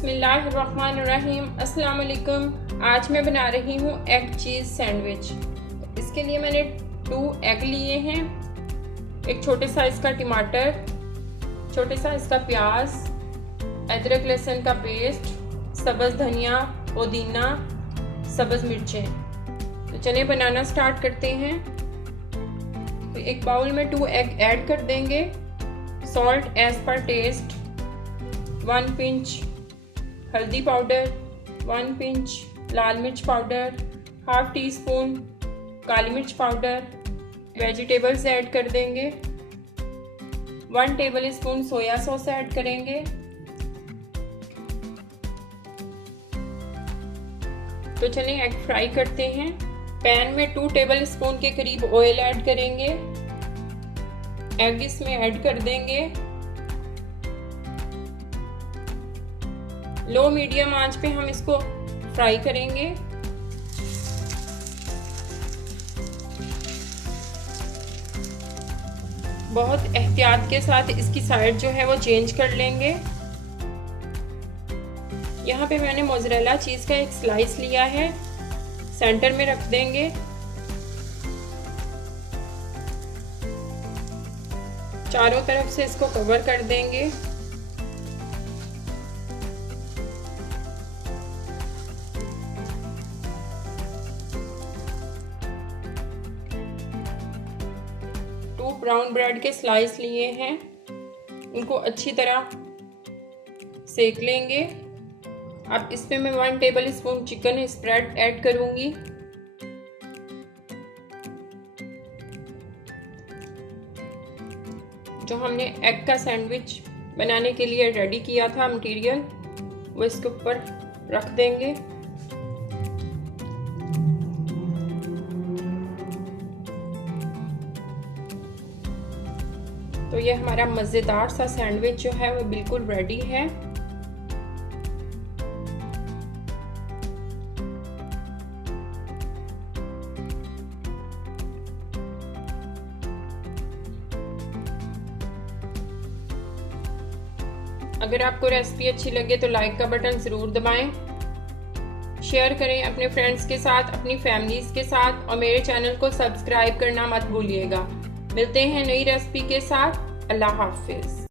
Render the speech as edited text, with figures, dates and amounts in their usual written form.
बिस्मिल्लाहिर्रहमानिर्रहीम। अस्सलाम वालेकुम। आज मैं बना रही हूँ एग चीज़ सैंडविच। इसके लिए मैंने 2 एग लिए हैं, एक छोटे साइज़ का टमाटर, छोटे साइज़ का प्याज, अदरक लहसुन का पेस्ट, सब्ज़ धनिया, पुदीना, सब्ज़ मिर्चें। तो चलिए बनाना स्टार्ट करते हैं। तो एक बाउल में 2 एग ऐड कर देंगे, सॉल्ट एज पर टेस्ट, 1 पिंच हल्दी पाउडर, 1 पिंच लाल मिर्च पाउडर, हाफ टी स्पून काली मिर्च पाउडर, वेजिटेबल्स ऐड कर देंगे, 1 tablespoon soya sauce add करेंगे, तो चलिए एग फ्राई करते हैं। पैन में 2 टेबल स्पून के करीब ऑयल ऐड करेंगे, एग इसमें ऐड कर देंगे, लो मीडियम आंच पे हम इसको फ्राई करेंगे। बहुत एहतियात के साथ इसकी साइड जो है वो चेंज कर लेंगे। यहाँ पे मैंने मोज़रेला चीज़ का एक स्लाइस लिया है, सेंटर में रख देंगे। चारों तरफ से इसको कवर कर देंगे। ब्राउन ब्रेड के स्लाइस लिए हैं, इनको अच्छी तरह सेक लेंगे। अब इसमें मैं 1 table spoon chicken spread add करूंगी। जो हमने एग का सैंडविच बनाने के लिए रेडी किया था मटेरियल, वो इसके ऊपर रख देंगे। तो ये हमारा मज़ेदार सा सैंडविच जो है वो बिल्कुल रेडी है। अगर आपको रेसिपी अच्छी लगे तो लाइक का बटन ज़रूर दबाएं, शेयर करें अपने फ्रेंड्स के साथ, अपनी फैमिलीज़ के साथ, और मेरे चैनल को सब्सक्राइब करना मत भूलिएगा। मिलते हैं नई रेसिपी के साथ। अल्लाह हाफिज़।